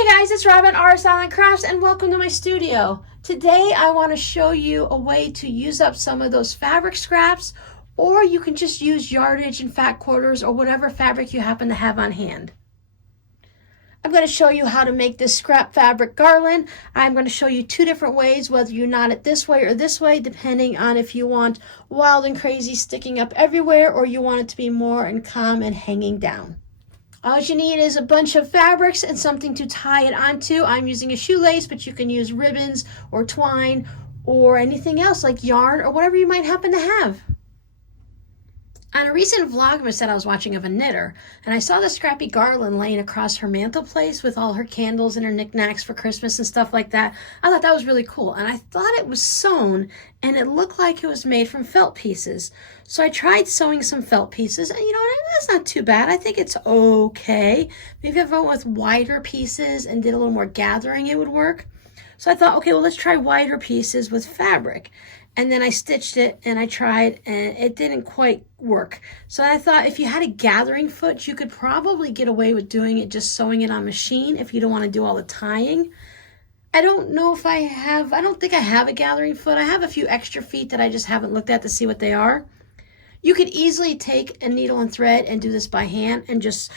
Hey guys, it's Robin, RsIslandCrafts, and welcome to my studio. Today I want to show you a way to use up some of those fabric scraps, or you can just use yardage and fat quarters or whatever fabric you happen to have on hand. I'm going to show you how to make this scrap fabric garland. I'm going to show you two different ways, whether you knot it this way or this way, depending on if you want wild and crazy sticking up everywhere or you want it to be more and calm and hanging down. All you need is a bunch of fabrics and something to tie it onto. I'm using a shoelace, but you can use ribbons or twine or anything else like yarn or whatever you might happen to have. On a recent vlogmas that I was watching of a knitter, and I saw the Scrappy Garland laying across her mantelpiece with all her candles and her knickknacks for Christmas and stuff like that. I thought that was really cool, and I thought it was sewn, and it looked like it was made from felt pieces. So I tried sewing some felt pieces, and you know, that's not too bad. I think it's okay. Maybe if I went with wider pieces and did a little more gathering, it would work. So I thought, okay, well, let's try wider pieces with fabric. And then I stitched it and I tried and it didn't quite work. So I thought if you had a gathering foot, you could probably get away with doing it just sewing it on machine if you don't want to do all the tying. I don't know if I don't think I have a gathering foot. I have a few extra feet that I just haven't looked at to see what they are. You could easily take a needle and thread and do this by hand and just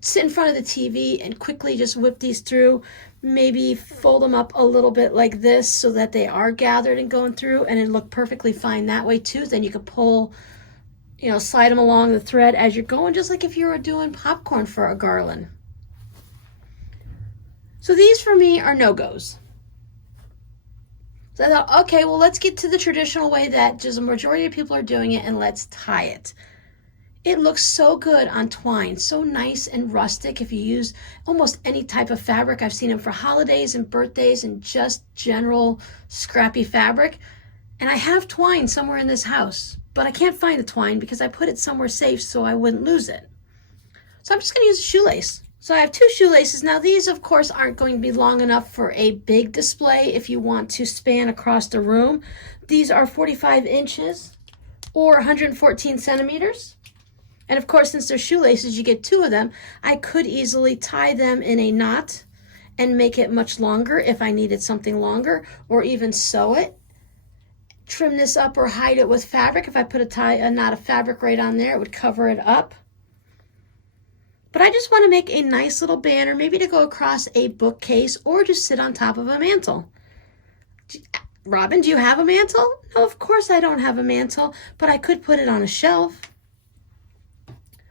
sit in front of the TV and quickly just whip these through. Maybe fold them up a little bit like this so that they are gathered and going through, and it look perfectly fine that way too. Then you could pull, slide them along the thread as you're going, just like if you were doing popcorn for a garland. So these for me are no-goes. So I thought, okay, well, let's get to the traditional way that just a majority of people are doing it, and let's tie it. It looks so good on twine, so nice and rustic if you use almost any type of fabric. I've seen them for holidays and birthdays and just general scrappy fabric. And I have twine somewhere in this house, but I can't find the twine because I put it somewhere safe so I wouldn't lose it. So I'm just going to use a shoelace. So I have two shoelaces. Now these, of course, aren't going to be long enough for a big display if you want to span across the room. These are 45 inches or 114 centimeters. And of course, since they're shoelaces, you get two of them. I could easily tie them in a knot and make it much longer if I needed something longer, or even sew it. Trim this up or hide it with fabric. If I put a knot of fabric right on there, it would cover it up. But I just want to make a nice little banner, maybe to go across a bookcase or just sit on top of a mantle. Robin, do you have a mantle? No, of course I don't have a mantle, but I could put it on a shelf.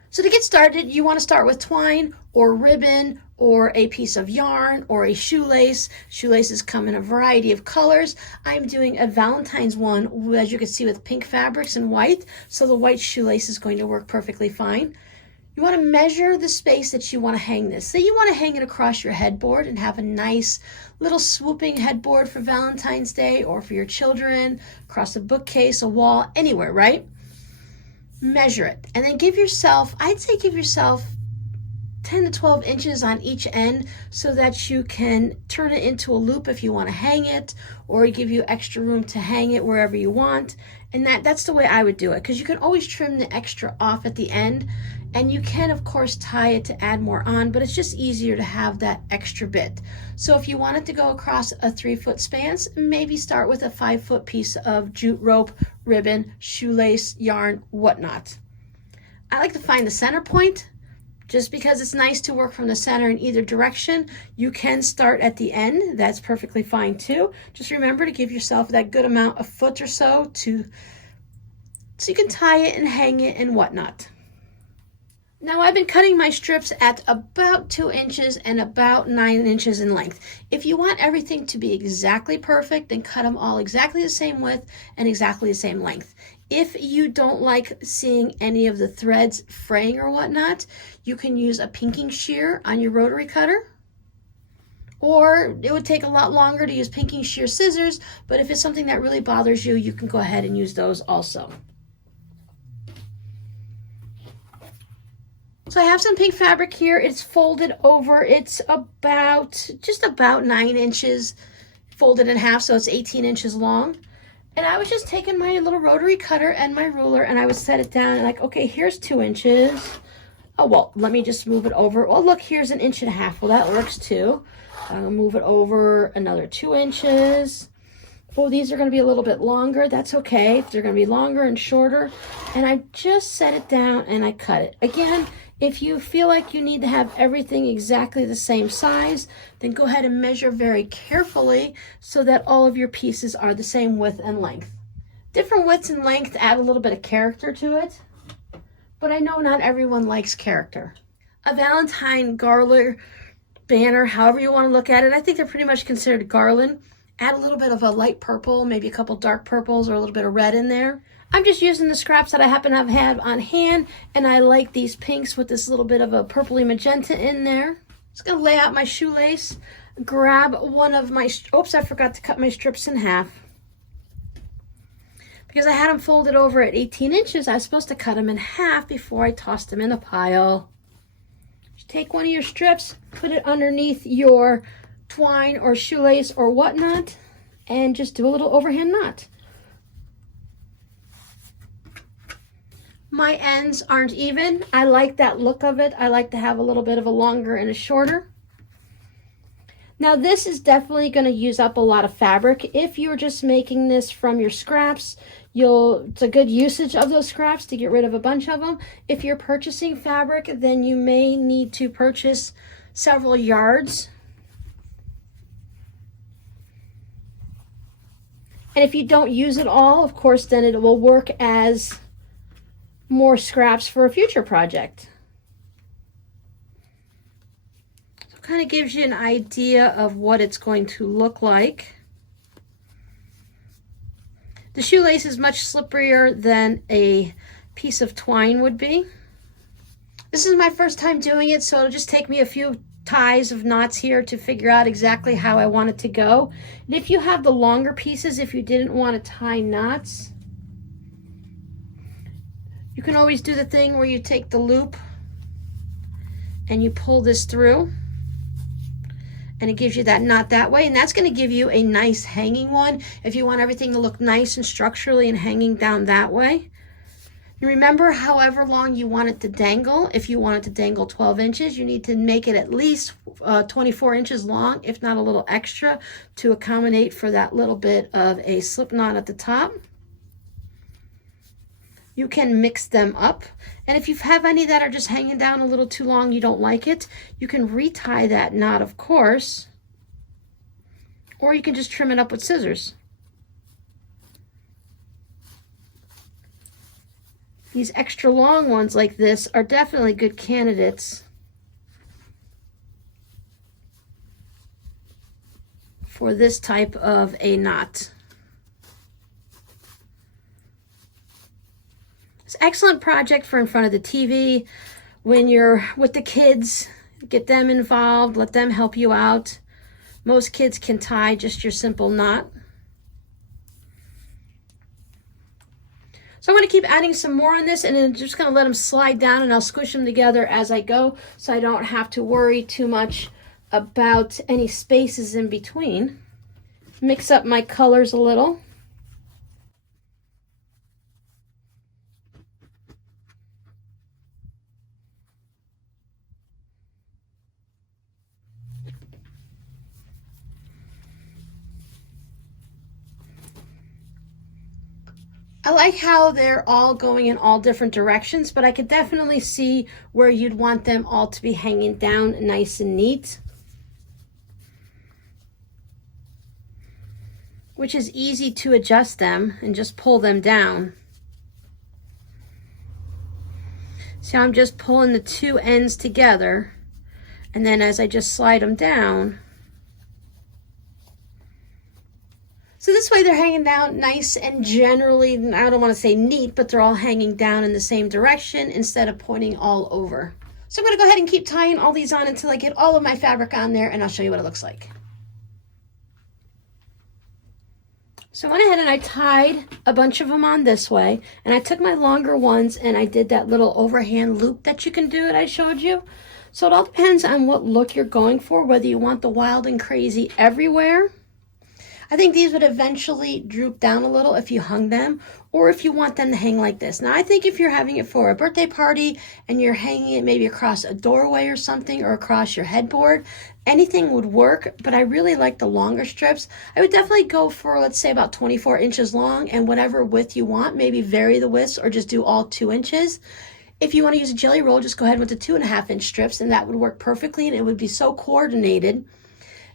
So to get started, you want to start with twine or ribbon or a piece of yarn or a shoelace. Shoelaces come in a variety of colors. I'm doing a Valentine's one, as you can see, with pink fabrics and white. So the white shoelace is going to work perfectly fine. You want to measure the space that you want to hang this. Say you want to hang it across your headboard and have a nice little swooping headboard for Valentine's Day or for your children, across a bookcase, a wall, anywhere, right? Measure it and then give yourself, I'd say give yourself 10 to 12 inches on each end so that you can turn it into a loop if you want to hang it, or give you extra room to hang it wherever you want. And that's the way I would do it, because you can always trim the extra off at the end, and you can of course tie it to add more on, but it's just easier to have that extra bit. So if you wanted to go across a 3-foot span, maybe start with a 5-foot piece of jute rope, ribbon, shoelace, yarn, whatnot. I like to find the center point just because it's nice to work from the center in either direction. You can start at the end. That's perfectly fine too. Just remember to give yourself that good amount of foot or so so you can tie it and hang it and whatnot. Now I've been cutting my strips at about 2 inches and about 9 inches in length. If you want everything to be exactly perfect, then cut them all exactly the same width and exactly the same length. If you don't like seeing any of the threads fraying or whatnot, you can use a pinking shear on your rotary cutter. Or it would take a lot longer to use pinking shear scissors, but if it's something that really bothers you, you can go ahead and use those also. So I have some pink fabric here. It's folded over. It's just about 9 inches folded in half, so it's 18 inches long. And I was just taking my little rotary cutter and my ruler, and I would set it down and like, okay, here's 2 inches. Oh, well, let me just move it over. Oh, look, here's 1.5 inches. Well, that works too. I'll move it over another 2 inches. Oh, these are going to be a little bit longer. That's okay. If they're going to be longer and shorter. And I just set it down and I cut it. Again, if you feel like you need to have everything exactly the same size, then go ahead and measure very carefully so that all of your pieces are the same width and length. Different widths and length add a little bit of character to it, but I know not everyone likes character. A Valentine garland banner, however you want to look at it, I think they're pretty much considered garland. Add a little bit of a light purple, maybe a couple dark purples or a little bit of red in there. I'm just using the scraps that I happen to have had on hand, and I like these pinks with this little bit of a purpley magenta in there. Just gonna lay out my shoelace, grab one of my, oops, I forgot to cut my strips in half. Because I had them folded over at 18 inches, I was supposed to cut them in half before I tossed them in a pile. Just take one of your strips, put it underneath your twine or shoelace or whatnot, and just do a little overhand knot. My ends aren't even. I like that look of it. I like to have a little bit of a longer and a shorter. Now this is definitely going to use up a lot of fabric. If you're just making this from your scraps, it's a good usage of those scraps to get rid of a bunch of them. If you're purchasing fabric, then you may need to purchase several yards. And if you don't use it all, of course, then it will work as more scraps for a future project. So it kind of gives you an idea of what it's going to look like. The shoelace is much slipperier than a piece of twine would be. This is my first time doing it, so it'll just take me a few ties of knots here to figure out exactly how I want it to go. And if you have the longer pieces, if you didn't want to tie knots, you can always do the thing where you take the loop and you pull this through, and it gives you that knot that way, and that's going to give you a nice hanging one if you want everything to look nice and structurally and hanging down that way. And remember, however long you want it to dangle, if you want it to dangle 12 inches, you need to make it at least 24 inches long, if not a little extra, to accommodate for that little bit of a slip knot at the top. You can mix them up, and if you have any that are just hanging down a little too long, you don't like it, you can retie that knot, of course, or you can just trim it up with scissors. These extra long ones like this are definitely good candidates for this type of a knot. It's an excellent project for in front of the TV when you're with the kids. Get them involved, let them help you out. Most kids can tie just your simple knot. So I'm going to keep adding some more on this, and then just going to let them slide down, and I'll squish them together as I go so I don't have to worry too much about any spaces in between. Mix up my colors a little. I like how they're all going in all different directions, but I could definitely see where you'd want them all to be hanging down nice and neat, which is easy to adjust them and just pull them down. So I'm just pulling the two ends together, and then as I just slide them down, so this way they're hanging down nice and generally, I don't want to say neat, but they're all hanging down in the same direction instead of pointing all over. So I'm going to go ahead and keep tying all these on until I get all of my fabric on there, and I'll show you what it looks like. So I went ahead and I tied a bunch of them on this way, and I took my longer ones and I did that little overhand loop that you can do that I showed you. So it all depends on what look you're going for, whether you want the wild and crazy everywhere. I think these would eventually droop down a little if you hung them, or if you want them to hang like this. Now, I think if you're having it for a birthday party and you're hanging it maybe across a doorway or something, or across your headboard, anything would work, but I really like the longer strips. I would definitely go for, let's say, about 24 inches long, and whatever width you want, maybe vary the widths or just do all 2 inches. If you want to use a jelly roll, just go ahead with the 2.5-inch strips, and that would work perfectly, and it would be so coordinated.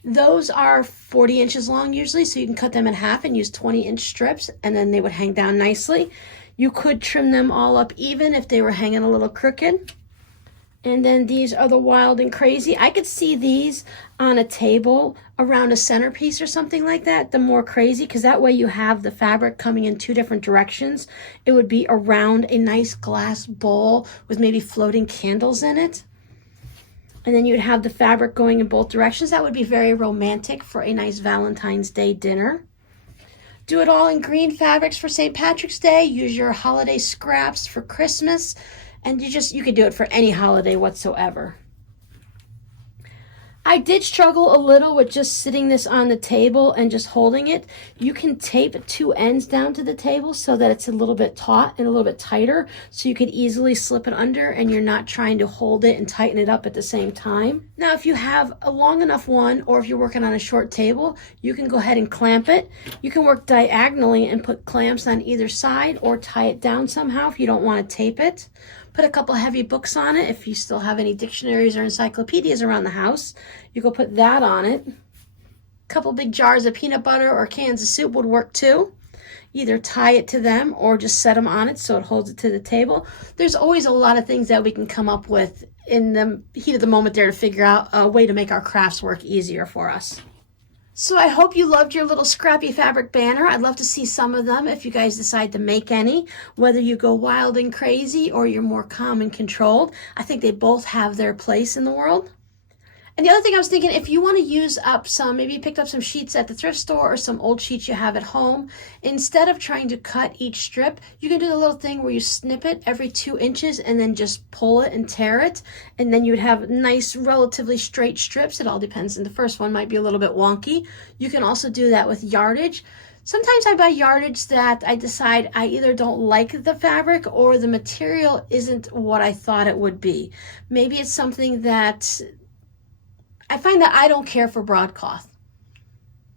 Those are 40 inches long usually, so you can cut them in half and use 20-inch strips, and then they would hang down nicely. You could trim them all up even if they were hanging a little crooked. And then these are the Wild and Crazy. I could see these on a table around a centerpiece or something like that, the more crazy, because that way you have the fabric coming in 2 different directions. It would be around a nice glass bowl with maybe floating candles in it. And then you'd have the fabric going in both directions. That would be very romantic for a nice Valentine's Day dinner. Do it all in green fabrics for St. Patrick's Day. Use your holiday scraps for Christmas. And you could do it for any holiday whatsoever. I did struggle a little with just sitting this on the table and just holding it. You can tape 2 ends down to the table so that it's a little bit taut and a little bit tighter, so you could easily slip it under and you're not trying to hold it and tighten it up at the same time. Now, if you have a long enough one, or if you're working on a short table, you can go ahead and clamp it. You can work diagonally and put clamps on either side, or tie it down somehow if you don't want to tape it. Put a couple heavy books on it. If you still have any dictionaries or encyclopedias around the house, you go put that on it. A couple big jars of peanut butter or cans of soup would work too. Either tie it to them or just set them on it so it holds it to the table. There's always a lot of things that we can come up with in the heat of the moment there to figure out a way to make our crafts work easier for us. So I hope you loved your little Scrappy fabric banner. I'd love to see some of them if you guys decide to make any, whether you go wild and crazy or you're more calm and controlled. I think they both have their place in the world. And the other thing I was thinking, if you want to use up some, maybe you picked up some sheets at the thrift store or some old sheets you have at home, instead of trying to cut each strip, you can do the little thing where you snip it every 2 inches and then just pull it and tear it. And then you would have nice, relatively straight strips. It all depends. And the first one might be a little bit wonky. You can also do that with yardage. Sometimes I buy yardage that I decide I either don't like the fabric or the material isn't what I thought it would be. Maybe it's something that I find that I don't care for broadcloth.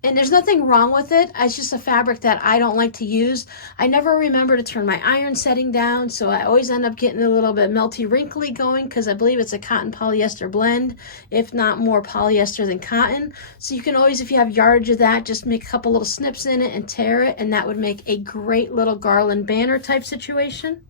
And there's nothing wrong with it. It's just a fabric that I don't like to use. I never remember to turn my iron setting down, so I always end up getting a little bit melty, wrinkly going, because I believe it's a cotton polyester blend, if not more polyester than cotton. So you can always, if you have yardage of that, just make a couple little snips in it and tear it, and that would make a great little garland banner type situation.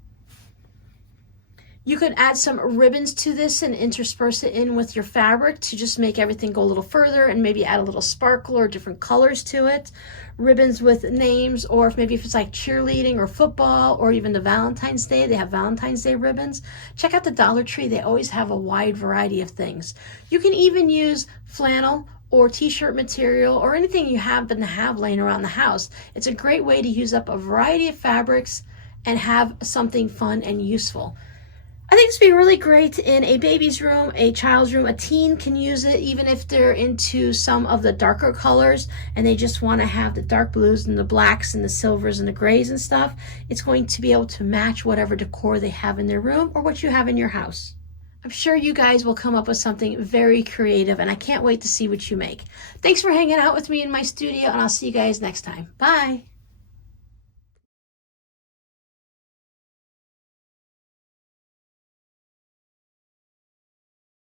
You could add some ribbons to this and intersperse it in with your fabric to just make everything go a little further, and maybe add a little sparkle or different colors to it. Ribbons with names, or if it's like cheerleading or football, or even the Valentine's Day, they have Valentine's Day ribbons. Check out the Dollar Tree. They always have a wide variety of things. You can even use flannel or t-shirt material or anything you happen to have laying around the house. It's a great way to use up a variety of fabrics and have something fun and useful. I think this would be really great in a baby's room, a child's room. A teen can use it even if they're into some of the darker colors and they just want to have the dark blues and the blacks and the silvers and the grays and stuff. It's going to be able to match whatever decor they have in their room or what you have in your house. I'm sure you guys will come up with something very creative, and I can't wait to see what you make. Thanks for hanging out with me in my studio, and I'll see you guys next time. Bye.